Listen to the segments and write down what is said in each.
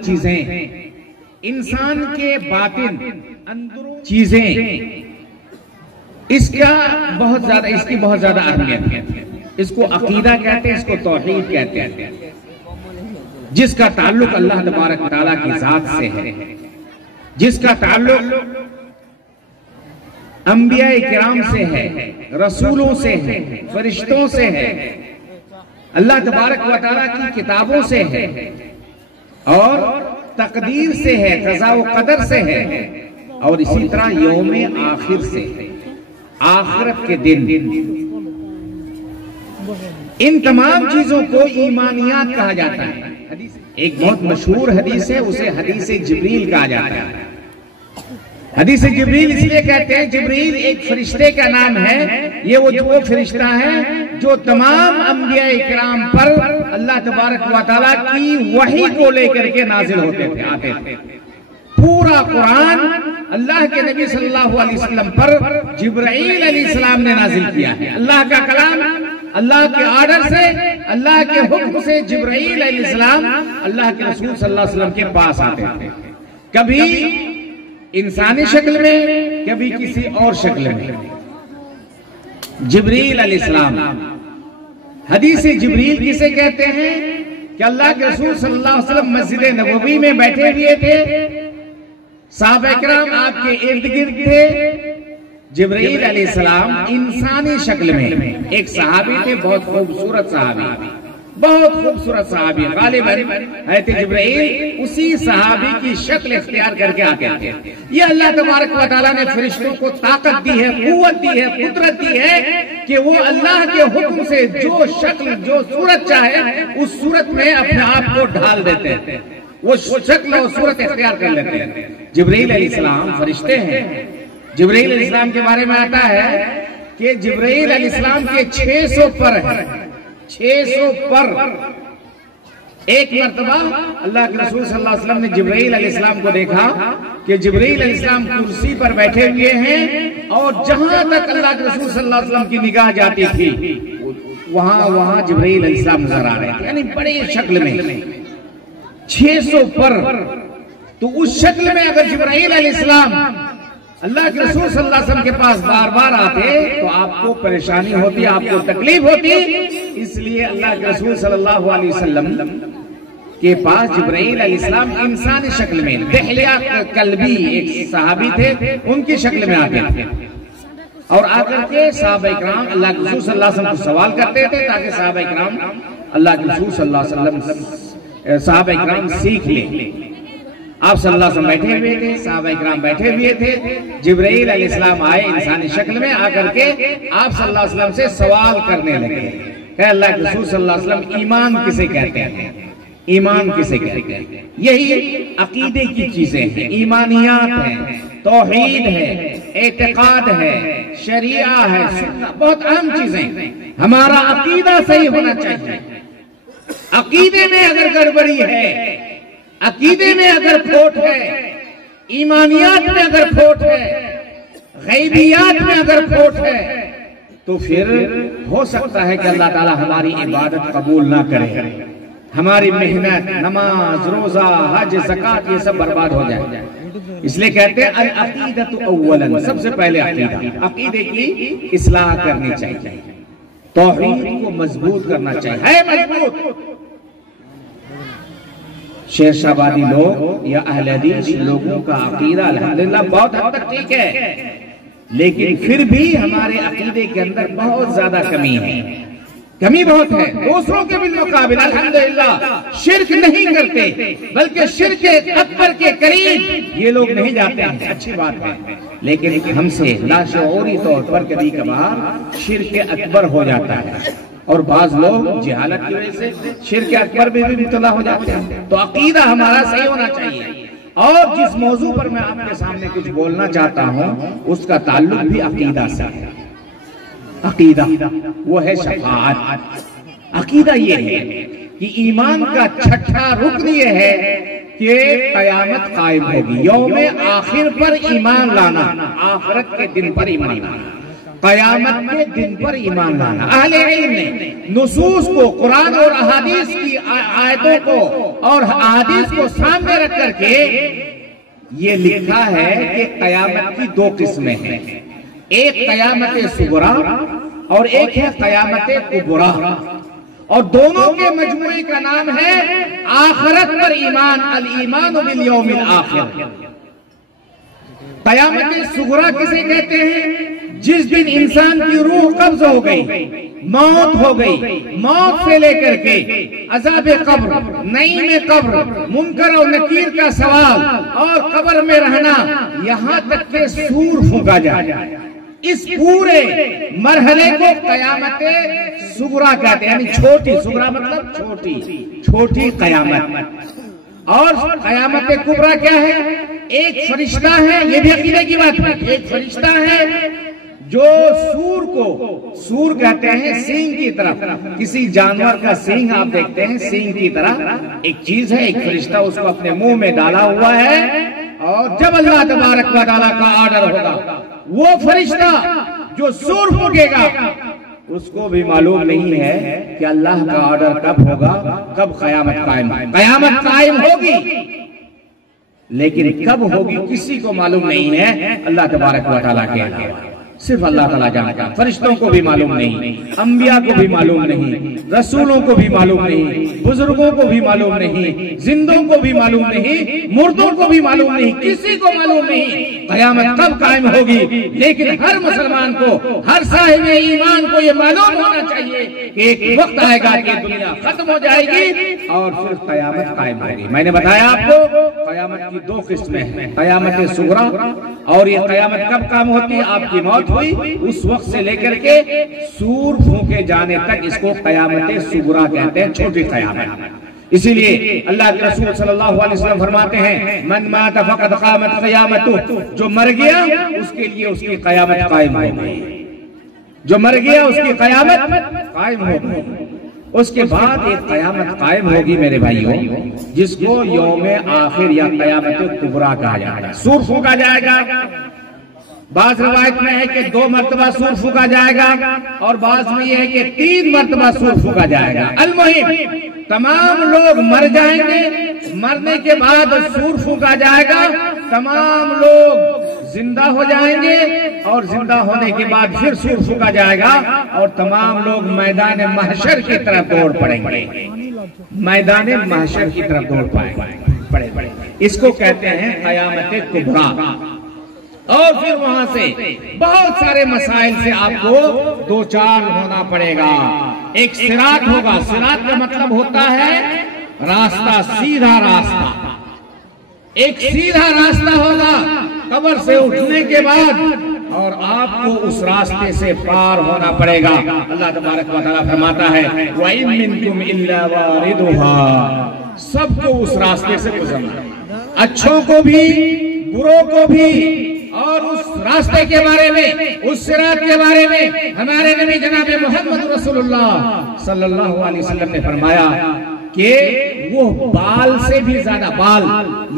चीजें, इंसान के बातिन अंदरूनी चीजें, इसकी बहुत ज्यादा अहमियत है। इसको अकीदा कहते हैं, इसको तौहीद कहते हैं, जिसका ताल्लुक अल्लाह तबारक व तआला की जात से है, जिसका ताल्लुक अंबिया इकराम से है, रसूलों से है, फरिश्तों से है, अल्लाह तबारक व तआला की किताबों से है और तकदीर से है, क़ज़ा व क़दर से है, और इसी तरह यौम आखिर से है, आखिरत के दिन। इन तमाम चीजों को ईमानियात कहा जाता है। एक बहुत मशहूर हदीस है, उसे हदीस जिब्रील कहा जाता है। हदीस जिब्रील इसलिए कहते हैं, जिब्रील एक फरिश्ते का नाम है। ये वो फरिश्ता है जो तमाम अंबिया इकराम पर अल्लाह तबारक व तआला की वही को लेकर के नाजिल होते थे, आते थे। पूरा कुरान अल्लाह के नबी सल्लल्लाहु अलैहि वसल्लम पर जिब्राइल अलैहिस्सलाम ने नाजिल किया है। अल्लाह का कलाम अल्लाह के ऑर्डर से, अल्लाह के हुक्म से जिब्राइल अलैहिस्सलाम अल्लाह के रसूल सल्लल्लाहु अलैहि वसल्लम के पास आते थे, कभी इंसानी शक्ल में, कभी किसी और शक्ल में। जिब्रील अलैहिस्सलाम, हदीस जिब्रील किसे कहते हैं कि अल्लाह के रसूल सल्लल्लाहु अलैहि वसल्लम मस्जिद नबवी में बैठे हुए थे, सहाबा किराम आपके इर्द गिर्द थे। जिब्रील अलैहिस्सलाम इंसानी शक्ल में, एक सहाबी थे, बहुत खूबसूरत सहाबी, बहुत खूबसूरत सहाबी, गालिबन हज़रत जिब्रील उसी सहाबी की शक्ल इख्तियार करके आते थे। ये अल्लाह तबारक व तआला ने फरिश्तों को ताकत दी है, कुव्वत दी है, कुदरत दी है कि वो अल्लाह के हुक्म से जो शक्ल, जो सूरत चाहे उस सूरत में अपने आप को ढाल देते हैं, वो शक्ल और सूरत इख्तियार कर लेते हैं। जिब्रील अलैहिस्सलाम फरिश्ते हैं। जिब्रील अलैहिस्सलाम के बारे में आता है कि जिब्रील अलैहिस्सलाम के 600 पर है, 600 पर। एक मर्तबा अल्लाह के रसूल सल्लल्लाहु अलैहि वसल्लम ने जिब्रील अलैहिस्सलाम को देखा कि जिब्रील अलैहिस्सलाम कुर्सी पर बैठे हुए हैं और जहां तक अल्लाह के रसूल सल्लल्लाहु अलैहि वसल्लम की निगाह जाती थी वहां जिब्रील अलैहिस्सलाम नजर आ रहे थे, यानी बड़ी शक्ल में 600 पर। तो उस शक्ल में अगर जिब्रील अलैहिस्सलाम अल्लाह के रसूल सल्लल्लाहु अलैहि वसल्लम के पास बार बार आते तो आपको परेशानी होती, आपको तकलीफ होती। इसलिए अल्लाह के रसूल सल्लल्लाहु अलैहि वसल्लम के पास जिब्राइल अलैहिस्सलाम इंसानी शक्ल में, दहलिया कल्बी एक सहाबी थे, उनकी शक्ल में आते थे और आकर के सहाबा इकराम अल्लाह के रसूल सल्लल्लाहु अलैहि वसल्लम को सवाल करते थे ताकि सहाबा इकराम अल्लाह के रसूल सल्लल्लाहु अलैहि वसल्लम सहाबा इकराम सीख ले। आप सल्लल्लाहु अलैहि वसल्लम बैठे हुए थे, सहाबा इकराम बैठे हुए थे। जिब्राइल अलैहिस्सलाम आए इंसानी शक्ल में, आकर के आप सल्लल्लाहु अलैहि वसल्लम से सवाल करने लगे, अल्लाह के रसूल सल्लल्लाहु अलैहि वसल्लम ईमान किसे कहते हैं, ईमान किसे कहते हैं। यही अकीदे की चीजें हैं, ईमानियात हैं, तौहीद है, एतकाद है, शरिया है, सुन्नत, बहुत अहम चीजें। हमारा अकीदा सही होना चाहिए। अकीदे में अगर गड़बड़ी है, अकीदे में अगर खोट है, ईमानियात में अगर खोट है, गैबियात में अगर खोट है, तो फिर हो सकता है कि अल्लाह ताला हमारी इबादत कबूल ना करे, हमारी मेहनत, नमाज, रोजा, हज, ज़कात ये सब बर्बाद हो जाए। इसलिए कहते हैं अल अकीदतु अव्वलन, सबसे पहले अकीदा, अकीदे की इस्लाह करनी चाहिए, तौहीद को मजबूत करना चाहिए, है मजबूत। शेरशाहबादी लोग या अहले हदीस लोगों का अकीदा अल्हम्दुलिल्लाह बहुत हद तक ठीक है, लेकिन फिर भी हमारे अकीदे के अंदर बहुत ज्यादा कमी है, कमी बहुत है। दूसरों के भी मुकाबले अल्हम्दुलिल्लाह शिर्क नहीं करते, बल्कि शिर्क अकबर के करीब ये लोग नहीं जाते हैं, अच्छी बात है। लेकिन हमसे लाशऊरी तौर पर कभी कभार शिर्क अकबर हो जाता है और बाज लोग जहालत की वजह से शिर्क अकबर में भी मुब्तला हो जाते हैं। तो अकीदा हमारा सही होना चाहिए। और जिस मौजू पर मैं आपके सामने कुछ बोलना चाहता हूं उसका ताल्लुक भी अकीदा से है। अकीदा वो है शफाअत। अकीदा ये है कि ईमान का छठा रुकन ये है कि कयामत कायम होगी, यौम आखिर पर ईमान लाना, आखिरत के दिन पर ईमान लाना, कयामत के दिन पर ईमान लाना। अहले इल्म ने नुसूस को, कुरान और अहादीस की आयतों को और हदीस को सामने रख करके ये लिखा है कि कयामत की दो किस्में हैं, एक कयामत सुगरा और एक है कयामत कुबरा, और दोनों के मजमूए का नाम है आखिरत पर ईमान, अल ईमान बिल यौमिल आखिर। कयामत सुगरा किसे कहते हैं? जिस दिन इंसान की रूह कब्ज हो गई, मौत हो गई, मौत से लेकर के अज़ाब कब्र, नईम कब्र, मुनकर और नकीर का सवाल और कब्र में रहना, यहाँ तक के सूर फूंका जाए, इस पूरे मरहले को कयामत सुगरा कहते हैं, यानी छोटी, सुगरा मतलब छोटी, छोटी कयामत। और कयामत कुबरा क्या है? एक फरिश्ता है, ये भी अकीदे की बात है, एक फरिश्ता है जो सूर को, सूर कहते हैं सींग की तरफ, किसी जानवर का सींग आप देखते हैं सींग की तरह एक चीज है, एक फरिश्ता उसको अपने मुंह में डाला हुआ है, और जब अल्लाह तबारक व तआला का ऑर्डर होगा, वो फरिश्ता जो सूर फूकेगा उसको भी मालूम नहीं है कि अल्लाह का ऑर्डर कब होगा, कब कयामत कायम, कयामत कायम होगी, लेकिन कब होगी किसी को मालूम नहीं है, अल्लाह तबारक व तआला के अलावा सिर्फ अल्लाह ताला जानता है। फरिश्तों को भी मालूम नहीं, अंबिया को भी मालूम नहीं, रसूलों को भी मालूम नहीं, बुजुर्गों को भी मालूम नहीं, जिंदों को भी मालूम नहीं, मुर्दों को भी मालूम नहीं, किसी को मालूम नहीं कयामत कब कायम होगी। लेकिन हर मुसलमान को, हर साहिब ईमान को ये मालूम होना चाहिए कि एक वक्त आएगा कि दुनिया खत्म हो जाएगी और फिर कयामत कायम होगी। मैंने बताया आपको कयामत की दो किस्में हैं, कयामत सुगरा, और ये कयामत कब काम होती है? आपकी मौत हुई उस वक्त से लेकर के सूर फूके जाने तक इसको कयामत सुगरा कहते हैं, छोटी कयामत। इसीलिए अल्लाह के रसूल सल्लल्लाहु अलैहि वसल्लम फरमाते हैं, मन मात फक़द क़ामत क़यामतुहु, जो मर गया उसके लिए उसकी कयामत कायम हो गई, जो मर गया उसकी कयामत कायम हो गई। उसके बाद एक कयामत कायम होगी मेरे भाइयों, जिसको यौम आखिर या कयामत कुबरा कहा जाएगा। सूर फूका जाएगा, बाज़ रवायत में है कि 2 मरतबा सूर फूका जाएगा, और बाज़ में यह है कि 3 मरतबा सूर फूका जाएगा। अलमुहिम तमाम लोग मर जाएंगे, मरने के बाद सूर फूका जाएगा, तमाम लोग जिंदा हो जाएंगे, और जिंदा होने के बाद फिर सूर फूका जाएगा, और तमाम लोग मैदान महशर की तरफ दौड़ पड़ेंगे, मैदान महशर की तरफ दौड़ पड़ेंगे। इसको कहते हैं कयामत कुबरा। और फिर वहां से बहुत सारे मसाइल से आपको दो चार होना पड़ेगा। एक सिरात होगा, सिरात का मतलब होता है रास्ता, सीधा रास्ता। एक सीधा रास्ता होगा कब्र से उठने के बाद, और आपको उस रास्ते से पार होना पड़ेगा। अल्लाह तबारक व तआला फरमाता है, व इन मिनकुम इल्ला वारिदुहा, सबको उस रास्ते से गुजरना, अच्छों को भी बुरों को भी। और उस रास्ते के बारे में, उस सिरात के बारे में हमारे नबी जनाब मोहम्मद रसूलुल्लाह सल्लल्लाहु अलैहि वसल्लम ने फरमाया कि वो बाल से भी ज्यादा, बाल,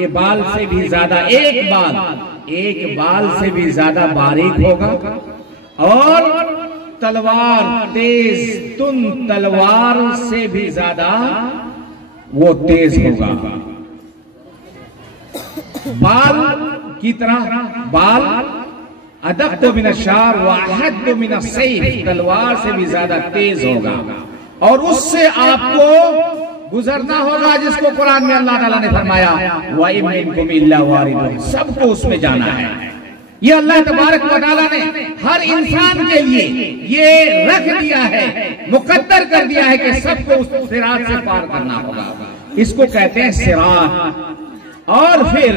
ये बाल से भी ज्यादा, एक बाल से भी ज्यादा बारीक होगा, और तलवार, तेज तुन तलवार से भी ज्यादा वो तेज होगा। बाल की तरह, बाल अदक्तु मिन अश-शार व अहद्दु मिन अस-सैफ, तलवार से भी ज्यादा तेज होगा, और उससे आपको गुजरना होगा, जिसको कुरान में अल्लाह ताला ने फरमाया, व इन मिनकुम इल्ला वारिदुहा, सबको उसमें जाना है। ये अल्लाह तबारक व तआला ने हर इंसान के लिए ये रख दिया है, मुकद्दर कर दिया है कि सबको उस सिरात से पार करना होगा। इसको कहते हैं सिरात। और फिर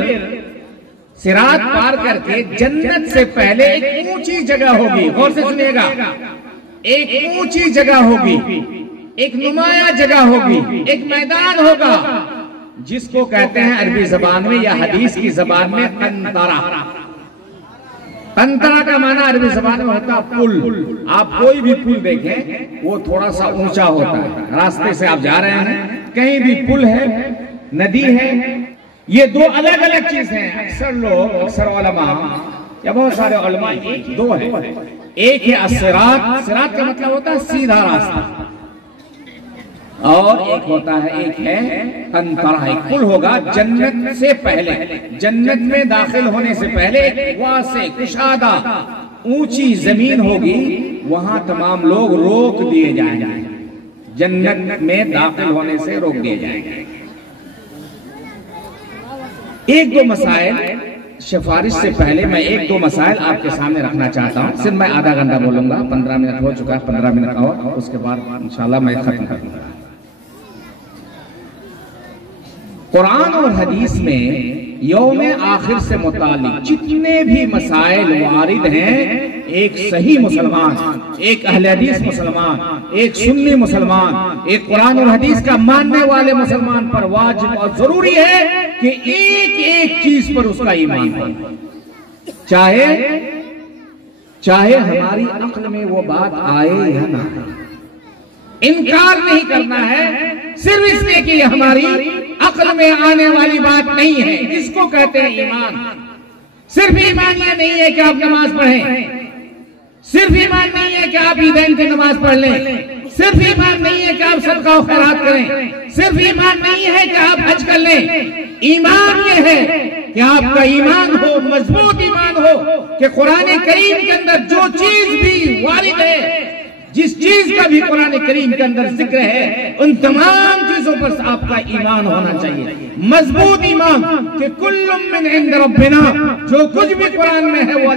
सिरात पार करके जन्नत से पहले एक ऊंची जगह होगी, गौर से सुनिएगा, एक ऊंची जगह होगी, एक नुमाया जगह होगी, एक मैदान होगा, जिसको कहते हैं अरबी जबान में या हदीस की जबान में कंतरा। कंतरा का माना अरबी जबान में होता पुल। आप कोई भी पुल देखें वो थोड़ा सा ऊंचा होता है। रास्ते से आप जा रहे हैं, कहीं भी पुल है, नदी है, ये दो अलग अलग चीज हैं। अक्सर लोग, अक्सर उलमा या बहुत सारे उलमा, दो है। एक है सिरात, सिरात का मतलब होता है सीधा रास्ता, और एक होता है, एक है अंतरा, एक पुल होगा जन्नत से पहले, जन्नत में दाखिल होने से पहले वहां से कुशादा ऊंची जमीन होगी, वहां तमाम लोग रोक दिए जाएंगे, जन्नत में दाखिल होने से रोक दिए जाएंगे। एक दो मसाइल सिफारिश से पहले मैं एक दो मसाइल आपके सामने रखना चाहता हूं। सिर्फ मैं आधा घंटा बोलूंगा, 15 मिनट हो चुका है, 15 मिनट और उसके बाद इंशाल्लाह मैं खत्म कर दूंगा। कुरान और हदीस में यौम आखिर से मुताल्लिक जितने भी मसाइल वारिद हैं, एक सही मुसलमान, एक अहले हदीस मुसलमान, एक सुन्नी मुसलमान, एक कुरान और हदीस का मानने वाले मुसलमान पर वाजिब और जरूरी है कि एक एक चीज पर उसका ईमान हो, चाहे हमारी अक्ल में वो बात आए या ना आए। इनकार नहीं करना है सिर्फ इसलिए कि हमारी अक्ल में आने वाली बात नहीं है, इसको कहते हैं ईमान। सिर्फ ईमान ये नहीं है कि आप नमाज पढ़ें, सिर्फ ईमान नहीं है कि आप ईदैन की नमाज पढ़ लें, सिर्फ ईमान नहीं है कि आप सदका और खैरात करें, सिर्फ ईमान नहीं है कि आप हज कर लें। ईमान ये है कि आपका ईमान हो, मजबूत ईमान हो कि कुरान करीम के अंदर जो चीज भी वारिद है, जिस चीज का भी कुरान करीम के अंदर जिक्र है, उन तमाम चीजों पर आपका ईमान होना चाहिए, मजबूत ईमान कि कुल्लुम मिन इंद रब्बिना, जो कुछ भी कुरान में है वो